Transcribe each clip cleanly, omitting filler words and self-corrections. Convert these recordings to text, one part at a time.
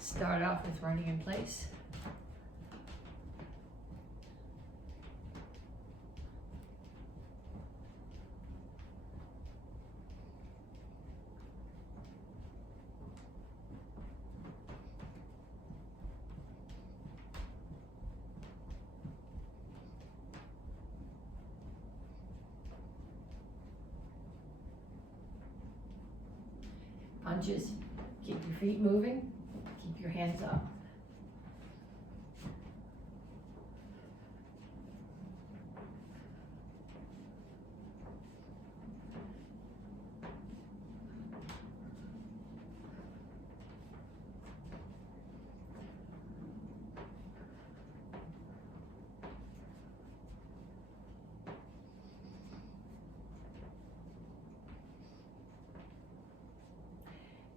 Start off with running in place. Punches, keep your feet moving, keep your hands up.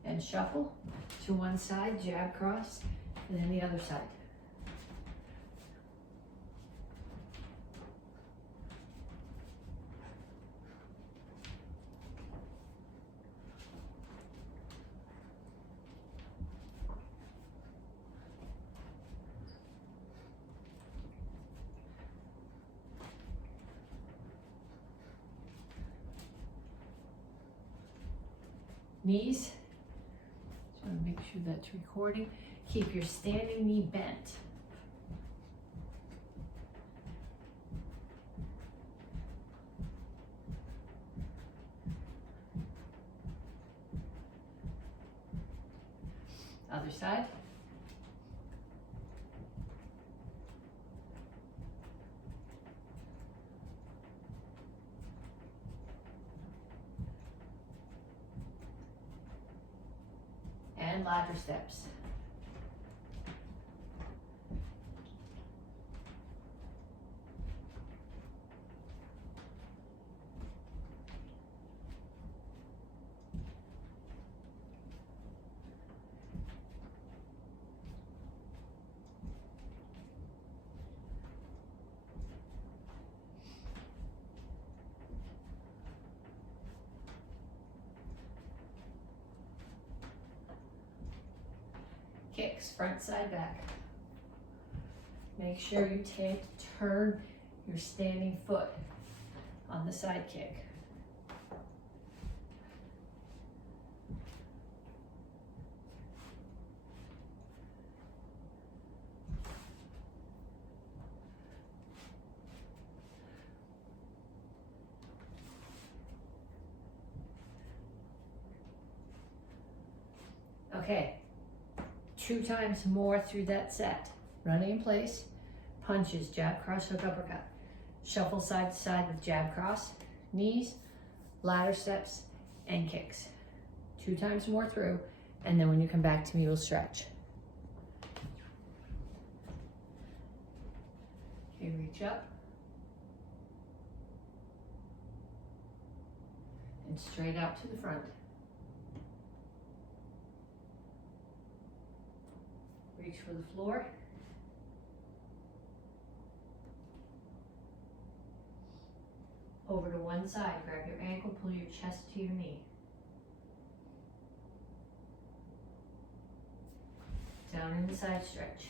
And shuffle to one side, jab cross, and then the other side. Knees. So make sure that's recording. Keep your standing knee bent. Other side. And ladder steps. Kicks, front, side, back. Make sure you turn your standing foot on the side kick. Okay. 2 times more through that set. Running in place, punches, jab, cross, hook, uppercut. Shuffle side to side with jab, cross, knees, ladder steps, and kicks. 2 times more through, and then when you come back to me, we'll stretch. Okay, reach up. And straight out to the front. Reach for the floor. Over to one side, grab your ankle, pull your chest to your knee. Down in the side stretch.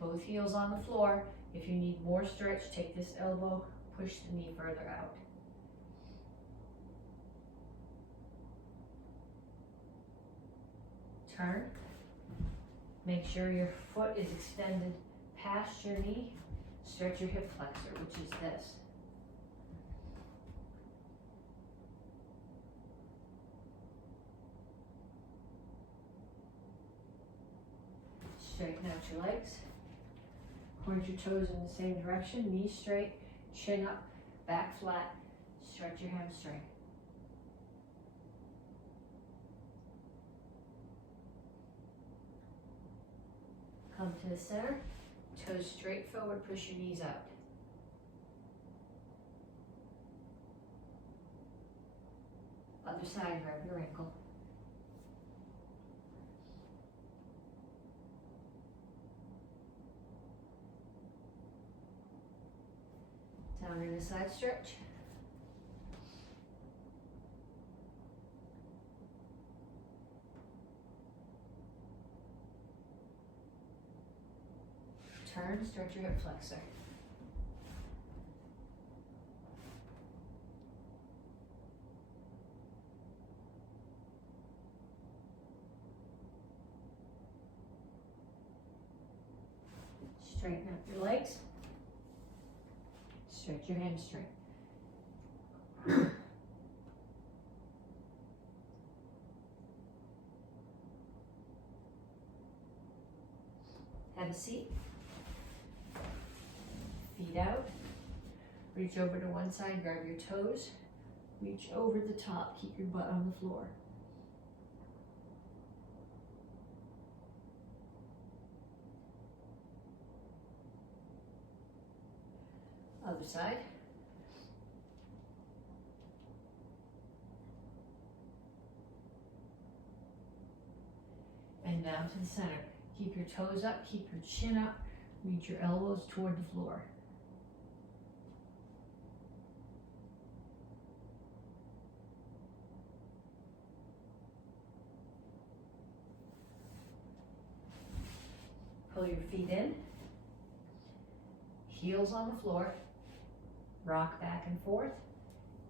Both heels on the floor. If you need more stretch, take this elbow, push the knee further out. Turn. Make sure your foot is extended past your knee. Stretch your hip flexor, which is this. Straighten out your legs. Point your toes in the same direction. Knees straight, chin up, back flat. Stretch your hamstring. Come to the center, toes straight forward, push your knees out. Other side, grab your ankle. Down in a side stretch. turn, stretch your hip flexor. Straighten up your legs. Stretch your hamstring. Have a seat. Feet out. Reach over to one side, grab your toes. Reach over the top, keep your butt on the floor. Other side. And down to the center. Keep your toes up, keep your chin up, reach your elbows toward the floor. Pull your feet in, heels on the floor, rock back and forth.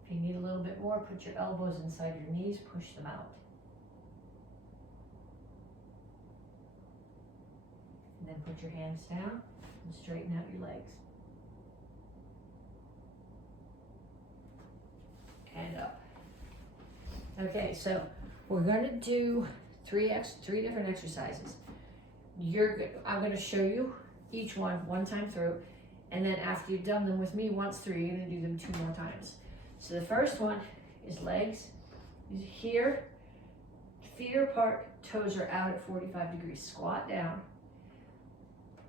If you need a little bit more, put your elbows inside your knees, push them out. And then put your hands down and straighten out your legs. And up. Okay, so we're gonna do three different exercises. I'm gonna show you each one time through, and then after you've done them with me once through, you're gonna do them 2 more times. So the first one is legs. Here, feet are apart, toes are out at 45 degrees. Squat down.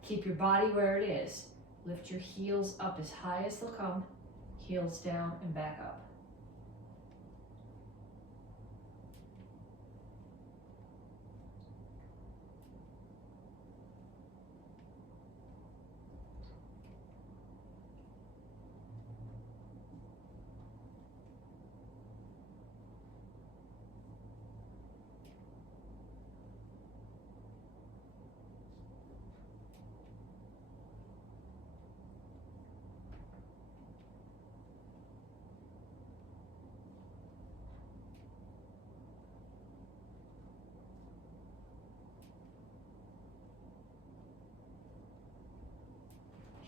Keep your body where it is. Lift your heels up as high as they'll come, heels down and back up.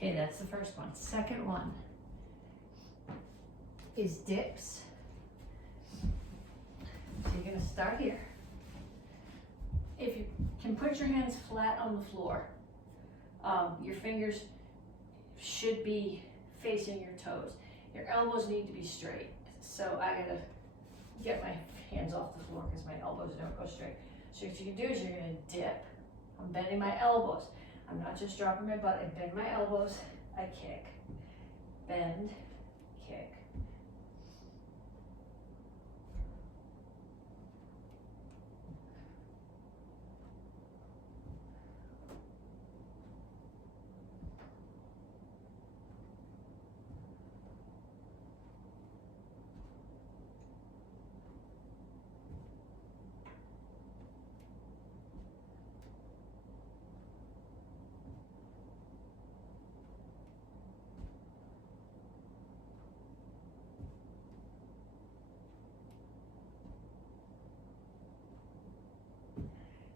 Okay, that's the first one. Second one is dips. So you're gonna start here. If you can put your hands flat on the floor, your fingers should be facing your toes. Your elbows need to be straight. So I gotta get my hands off the floor because my elbows don't go straight. So what you can do is you're gonna dip. I'm bending my elbows. I'm not just dropping my butt, I bend my elbows, I kick. Bend, kick.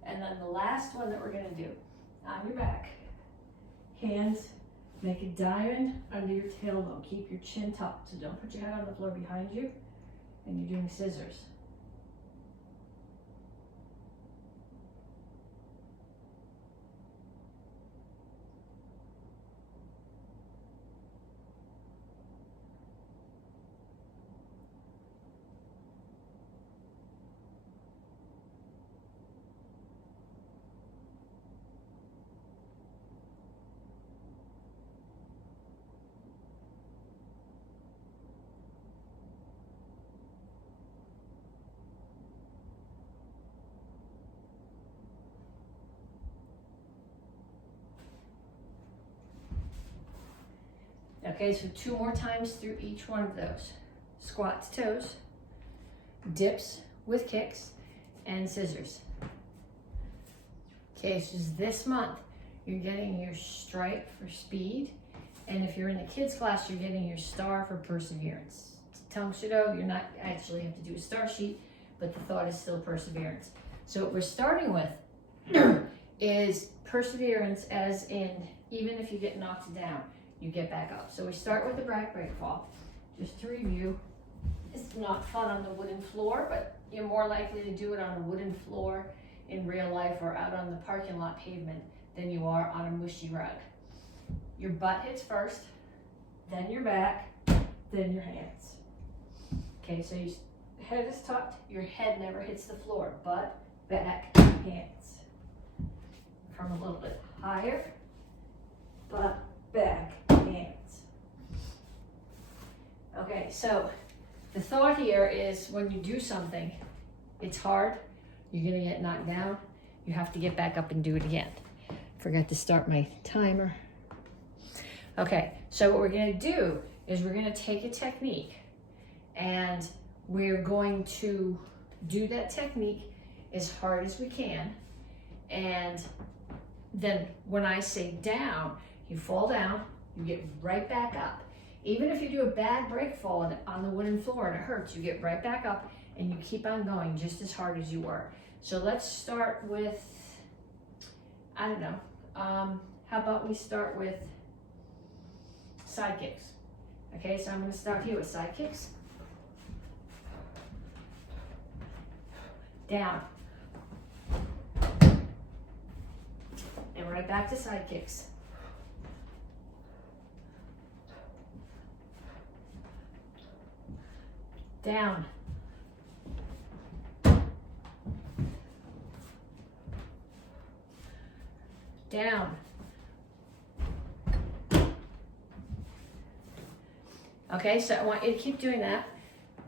And then the last one that we're gonna do, on your back, hands, make a diamond under your tailbone. Keep your chin tucked, so don't put your head on the floor behind you, and you're doing scissors. Okay, so 2 more times through each one of those. Squat to toes, dips with kicks, and scissors. Okay, so this month, you're getting your stripe for speed. And if you're in the kids class, you're getting your star for perseverance. Tongue Shido, you're not actually have to do a star sheet, but the thought is still perseverance. So what we're starting with is perseverance, as in, even if you get knocked down, you get back up. So we start with the back break fall. Just to review, it's not fun on the wooden floor, but you're more likely to do it on a wooden floor in real life or out on the parking lot pavement than you are on a mushy rug. Your butt hits first, then your back, then your hands. Okay, so your head is tucked, your head never hits the floor. Butt, back, hands. From a little bit higher, butt, back, hands. Okay, so the thought here is when you do something, it's hard, you're gonna get knocked down, you have to get back up and do it again. Forgot to start my timer. Okay, so what we're gonna do is we're gonna take a technique and we're going to do that technique as hard as we can. And then when I say down, you fall down, you get right back up. Even if you do a bad break fall on the wooden floor and it hurts, you get right back up and you keep on going just as hard as you were. So let's start with, I don't know, how about we start with side kicks? Okay, so I'm gonna start here with side kicks. Down. And right back to side kicks. Down. Down. Okay, so I want you to keep doing that.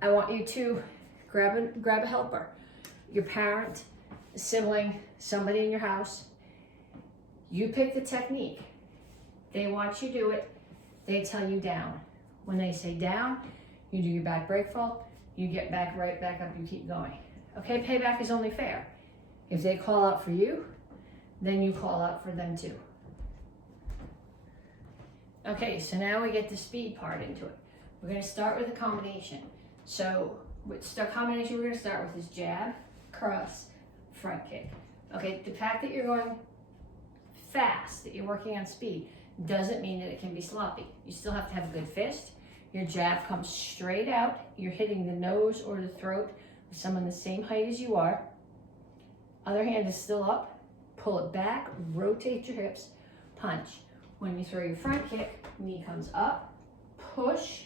I want you to grab a helper. Your parent, a sibling, somebody in your house. You pick the technique. They watch you do it. They tell you down. When they say down, you do your back break fall. You get back right back up. You keep going. Okay, payback is only fair. If they call out for you, then you call out for them too. Okay, so now we get the speed part into it. We're going to start with a combination. So, the combination we're going to start with is jab, cross, front kick. Okay, the fact that you're going fast, that you're working on speed, doesn't mean that it can be sloppy. You still have to have a good fist. Your jab comes straight out. You're hitting the nose or the throat with someone the same height as you are. Other hand is still up. Pull it back, rotate your hips, punch. When you throw your front kick, knee comes up, push,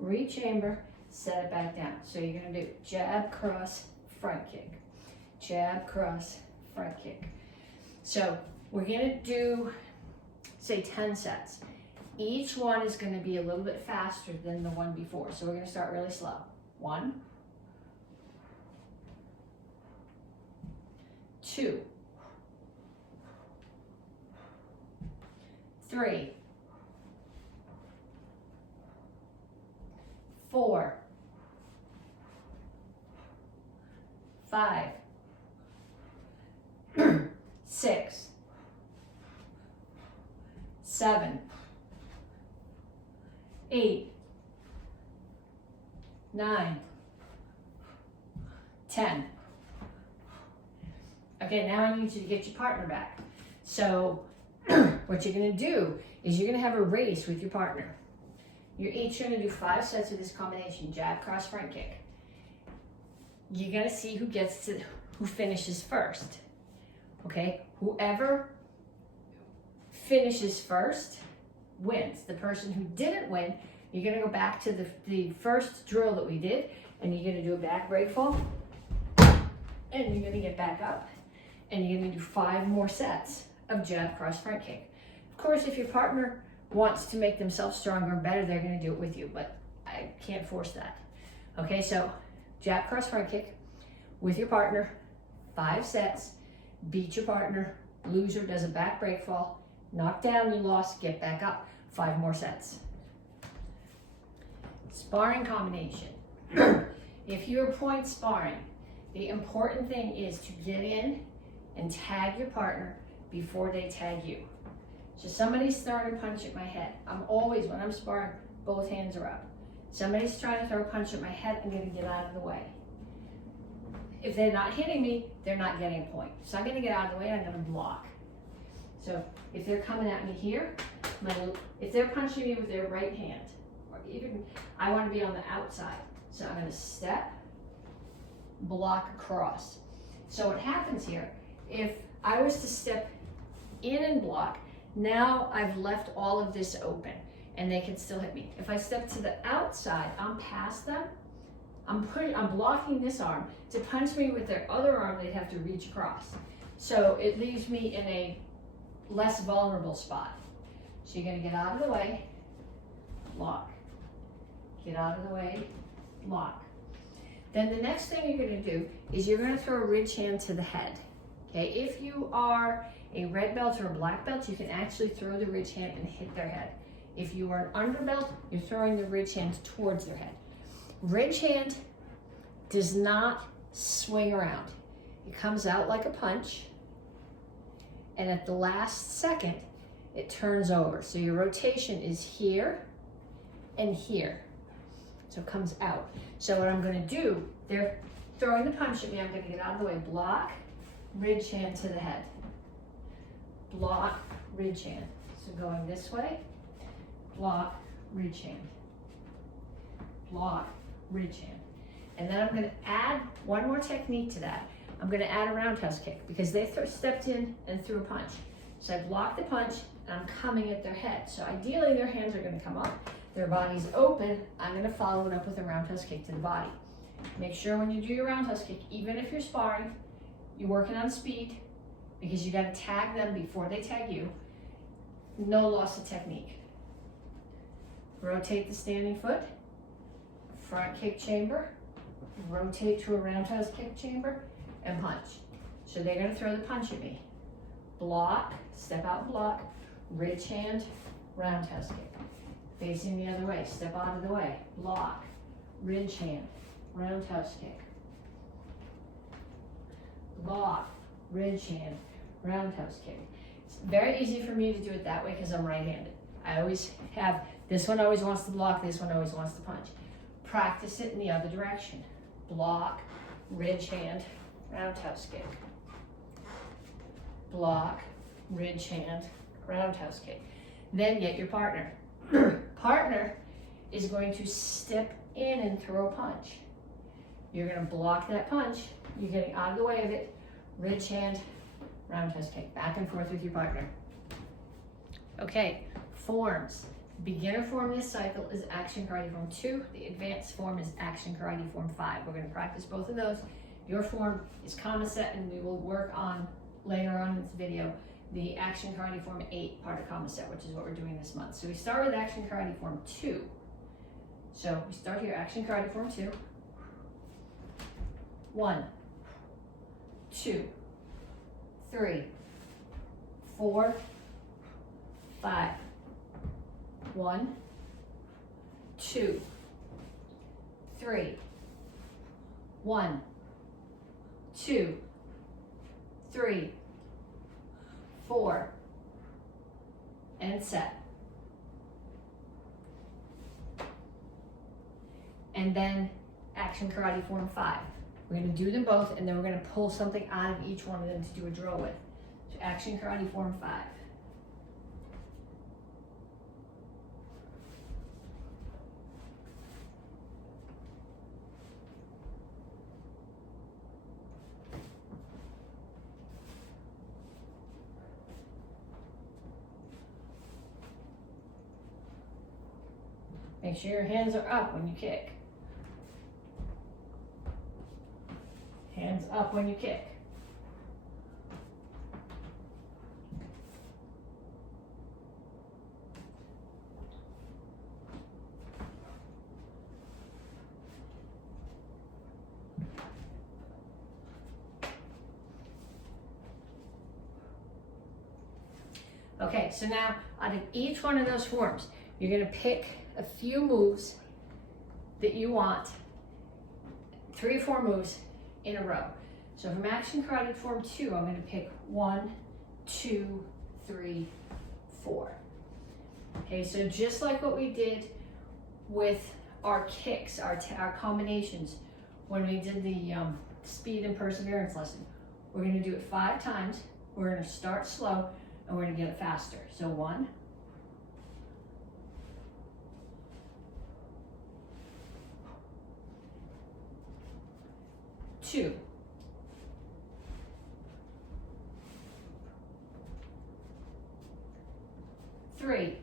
rechamber, set it back down. So you're gonna do jab, cross, front kick. Jab, cross, front kick. So we're gonna do, say 10 sets. Each one is gonna be a little bit faster than the one before. So we're gonna start really slow. 1, 2, 3, 4, 5, 6, 7, 8, 9, 10. Okay, now I need you to get your partner back. So what you're gonna do is you're gonna have a race with your partner. You're each gonna do 5 sets of this combination, jab, cross, front kick. You're gonna see who finishes first, okay? Whoever finishes first wins. The person who didn't win, you're gonna go back to the first drill that we did, and you're gonna do a back break fall, and you're gonna get back up, and you're gonna do 5 more sets of jab, cross, front kick. Of course, if your partner wants to make themselves stronger and better, they're gonna do it with you, but I can't force that. Okay, so jab, cross, front kick with your partner, 5 sets, beat your partner, loser does a back break fall, knock down, you lost, get back up, 5 more sets. Sparring combination. If you're point sparring, the important thing is to get in and tag your partner, before they tag you. So somebody's throwing a punch at my head. I'm always, when I'm sparring, both hands are up. Somebody's trying to throw a punch at my head, I'm gonna get out of the way. If they're not hitting me, they're not getting a point. So I'm gonna get out of the way and I'm gonna block. So if they're coming at me here, if they're punching me with their right hand, or even, I wanna be on the outside. So I'm gonna step, block across. So what happens here, if I was to step in and block, now I've left all of this open and they can still hit me. If I step to the outside, I'm past them, I'm blocking this arm. To punch me with their other arm, they'd have to reach across. So it leaves me in a less vulnerable spot. So you're gonna get out of the way, block. Get out of the way, block. Then the next thing you're gonna do is you're gonna throw a ridge hand to the head. Okay, if you are a red belt or a black belt, you can actually throw the ridge hand and hit their head. If you are an underbelt, you're throwing the ridge hand towards their head. Ridge hand does not swing around. It comes out like a punch, and at the last second, it turns over. So your rotation is here and here. So it comes out. So what I'm gonna do, they're throwing the punch at me, I'm gonna get out of the way, block, ridge hand to the head. Block, ridge hand. So going this way, block, ridge hand. Block, ridge hand. And then I'm gonna add one more technique to that. I'm gonna add a roundhouse kick because they stepped in and threw a punch. So I blocked the punch and I'm coming at their head. So ideally their hands are gonna come up, their body's open, I'm gonna follow it up with a roundhouse kick to the body. Make sure when you do your roundhouse kick, even if you're sparring, you're working on speed because you gotta tag them before they tag you. No loss of technique. Rotate the standing foot, front kick chamber, rotate to a roundhouse kick chamber, and punch. So they're gonna throw the punch at me. Block, step out and block, ridge hand, roundhouse kick. Facing the other way, step out of the way, block, ridge hand, roundhouse kick. Block, ridge hand, roundhouse kick. It's very easy for me to do it that way because I'm right-handed. I always have, this one always wants to block, this one always wants to punch. Practice it in the other direction. Block, ridge hand, roundhouse kick. Block, ridge hand, roundhouse kick. Then get your partner. Partner is going to step in and throw a punch. You're gonna block that punch. You're getting out of the way of it. Ridge hand, roundhouse kick. Back and forth with your partner. Okay, forms. Beginner form this cycle is Action Karate Form 2. The advanced form is Action Karate Form 5. We're gonna practice both of those. Your form is Kamaset, and we will work on, later on in this video, the Action Karate Form 8 part of Kamaset, which is what we're doing this month. So we start with Action Karate Form 2. So we start here, Action Karate Form 2. 1, 2, 3, 4, 5. 1, 2, 3. 1, 2, 3, 4, and set. And then Action Karate Form 5. We're going to do them both, and then we're going to pull something out of each one of them to do a drill with. So Action Karate Form 5. Make sure your hands are up when you kick. Hands up when you kick. Okay, so now out of each one of those forms, you're going to pick a few moves that you want, 3 or 4 moves in a row. So from Action Karate Form 2, I'm going to pick 1, 2, 3, 4. Okay, so just like what we did with our kicks, our combinations, when we did the speed and perseverance lesson, we're going to do it 5 times. We're going to start slow and we're going to get it faster. So 1, 2, 3,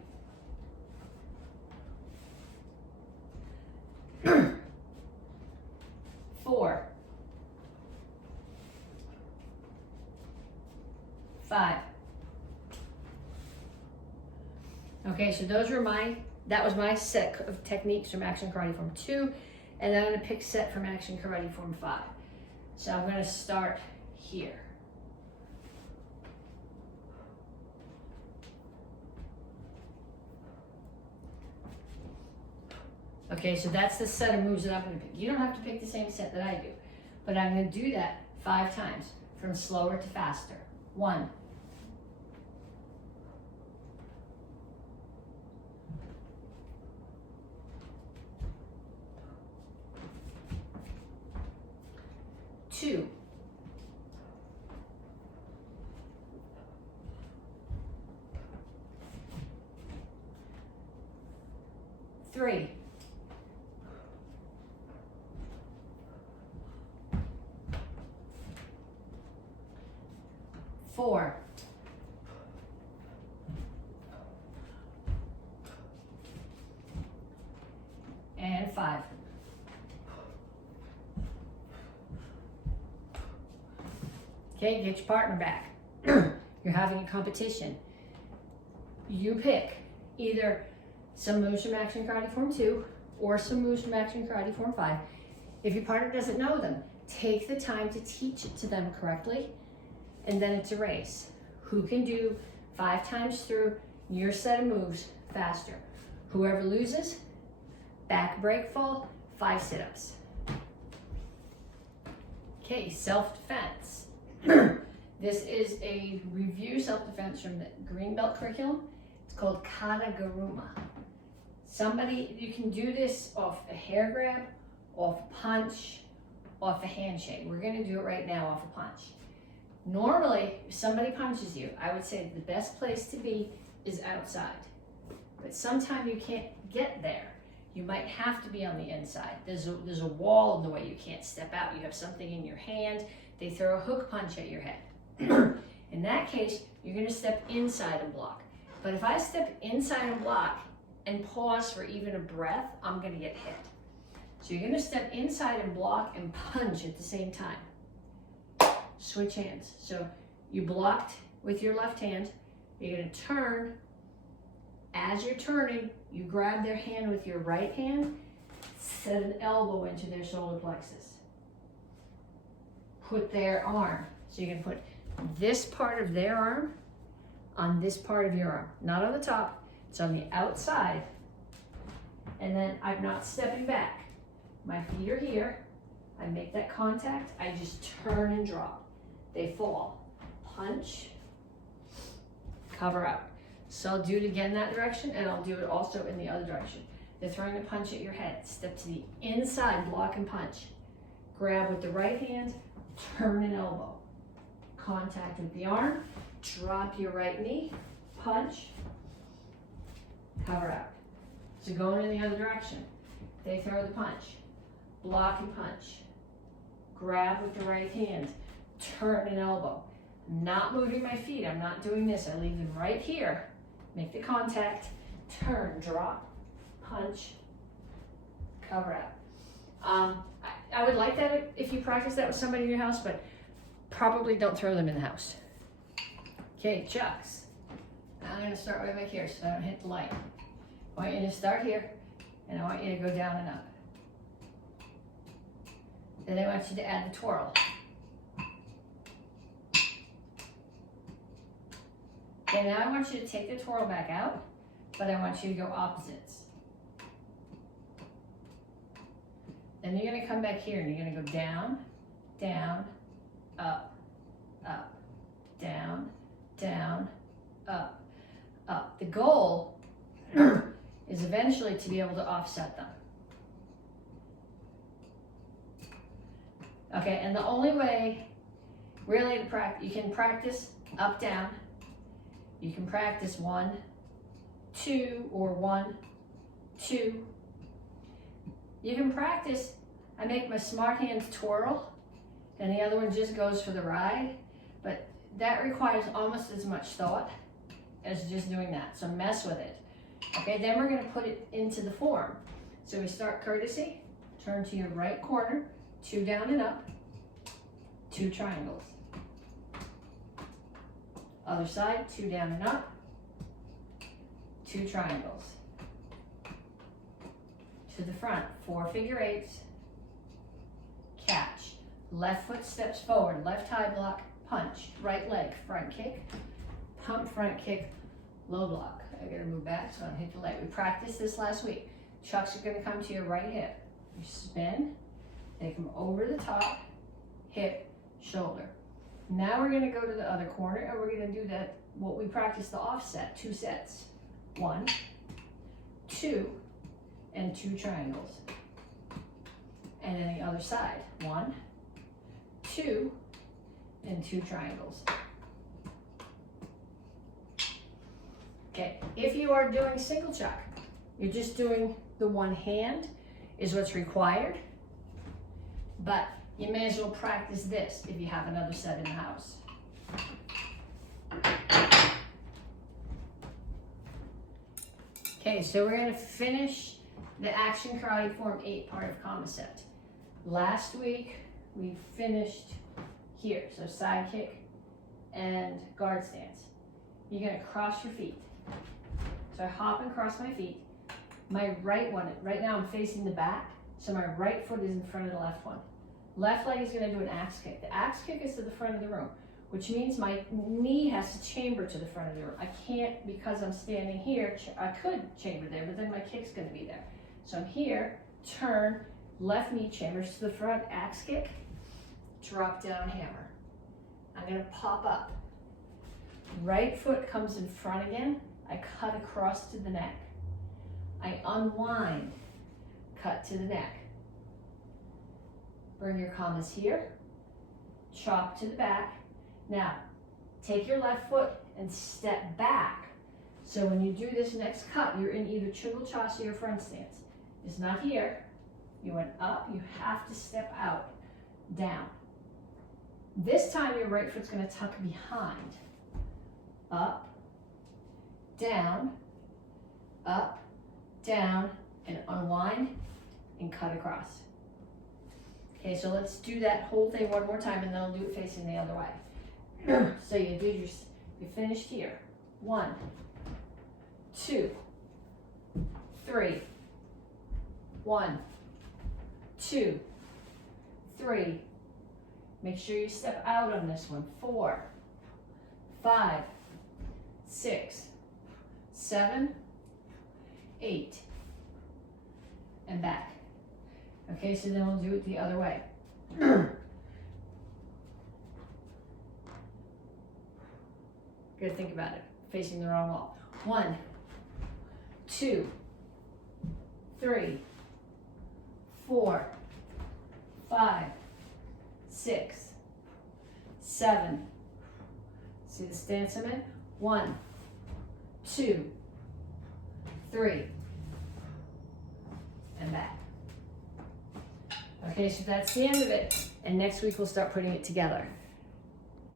4, 5. Okay, so that was my set of techniques from Action Karate Form 2, and then I'm going to pick set from Action Karate Form 5. So I'm going to start here. Okay, so that's the set of moves that I'm going to pick. You don't have to pick the same set that I do, but I'm going to do that 5 times, from slower to faster. 1, 2, 3, 4, 5. Okay, get your partner back. You're having a competition. You pick either some moves from Action Karate Form 2 or some moves from Action Karate Form 5. If your partner doesn't know them, take the time to teach it to them correctly, and then it's a race. Who can do 5 times through your set of moves faster? Whoever loses, back break fall, 5 sit-ups. Okay, self-defense. This is a review self-defense from the Green Belt curriculum. It's called Kata-Garuma. You can do this off a hair grab, off a punch, off a handshake. We're gonna do it right now off a punch. Normally, if somebody punches you, I would say the best place to be is outside. But sometimes you can't get there. You might have to be on the inside. There's a wall in the way. You can't step out. You have something in your hand. They throw a hook punch at your head. In that case, you're gonna step inside and block. But if I step inside and block and pause for even a breath, I'm gonna get hit. So you're gonna step inside and block and punch at the same time. Switch hands. So you blocked with your left hand. You're gonna turn. As you're turning, you grab their hand with your right hand, set an elbow into their solar plexus. Put their arm. So you can put this part of their arm on this part of your arm. Not on the top, it's on the outside. And then I'm not stepping back. My feet are here. I make that contact. I just turn and drop. They fall. Punch. Cover out. So I'll do it again that direction, and I'll do it also in the other direction. They're throwing a punch at your head. Step to the inside, block and punch. Grab with the right hand, turn an elbow. Contact with the arm, drop your right knee, punch, cover out. So going in the other direction, they throw the punch, block and punch. Grab with the right hand, turn an elbow. I'm not moving my feet, I'm not doing this. I leave them right here. Make the contact, turn, drop, punch, cover out. I would like that if you practice that with somebody in your house, but probably don't throw them in the house. Okay, chucks. I'm gonna start right back here so I don't hit the light. I want you to start here, and I want you to go down and up. Then I want you to add the twirl. Okay, now I want you to take the twirl back out, but I want you to go opposites. Then you're gonna come back here and you're gonna go down, down, up, up, down, down, up, up. The goal is eventually to be able to offset them. Okay, and the only way really to practice, you can practice up, down. You can practice 1, 2, or 1, 2. You can practice, I make my smart hands twirl, and the other one just goes for the ride, but that requires almost as much thought as just doing that, so mess with it. Okay, then we're gonna put it into the form. So we start courtesy, turn to your right corner, 2 down and up, 2 triangles. Other side, 2 down and up, 2 triangles. To the front, 4 figure eights, catch. Left foot steps forward, left high block, punch. Right leg, front kick, pump front kick, low block. I gotta move back so I don't hit the leg. We practiced this last week. Chucks are gonna come to your right hip. You spin, they come over the top, hip, shoulder. Now we're gonna go to the other corner and we're gonna do that, what we practiced the offset, 2 sets. 1, 2, and 2 triangles. And then the other side, 1, 2, and 2 triangles. Okay, if you are doing single chuck, you're just doing the one hand is what's required, but you may as well practice this if you have another set in the house. Okay, so we're gonna finish the Action Karate Form 8 part of Comicet. Last week, we finished here, so side kick and guard stance. You're gonna cross your feet. So I hop and cross my feet. My right one, right now I'm facing the back, so my right foot is in front of the left one. Left leg is gonna do an axe kick. The axe kick is to the front of the room, which means my knee has to chamber to the front of the room. I can't, because I'm standing here, I could chamber there, but then my kick's gonna be there. So I'm here, turn, left knee chambers to the front, axe kick, drop down hammer. I'm gonna pop up. Right foot comes in front again, I cut across to the neck. I unwind, cut to the neck. Bring your commas here, chop to the back. Now, take your left foot and step back. So when you do this next cut, you're in either Chugul Chasi or front stance. It's not here. You went up, you have to step out, down. This time your right foot's gonna tuck behind. Up, down, and unwind and cut across. Okay, so let's do that whole thing one more time and then I'll do it facing the other way. So you finished here. 1, 2, 3. 1, 2, 3. Make sure you step out on this one. 4, 5, 6, 7, 8, and back. Okay, so then we'll do it the other way. Gotta think about it. Facing the wrong wall. 1, 2, 3, 4, 5, 6, 7. See the stance I'm in? 1, 2, 3, and back. Okay, so that's the end of it. And next week we'll start putting it together.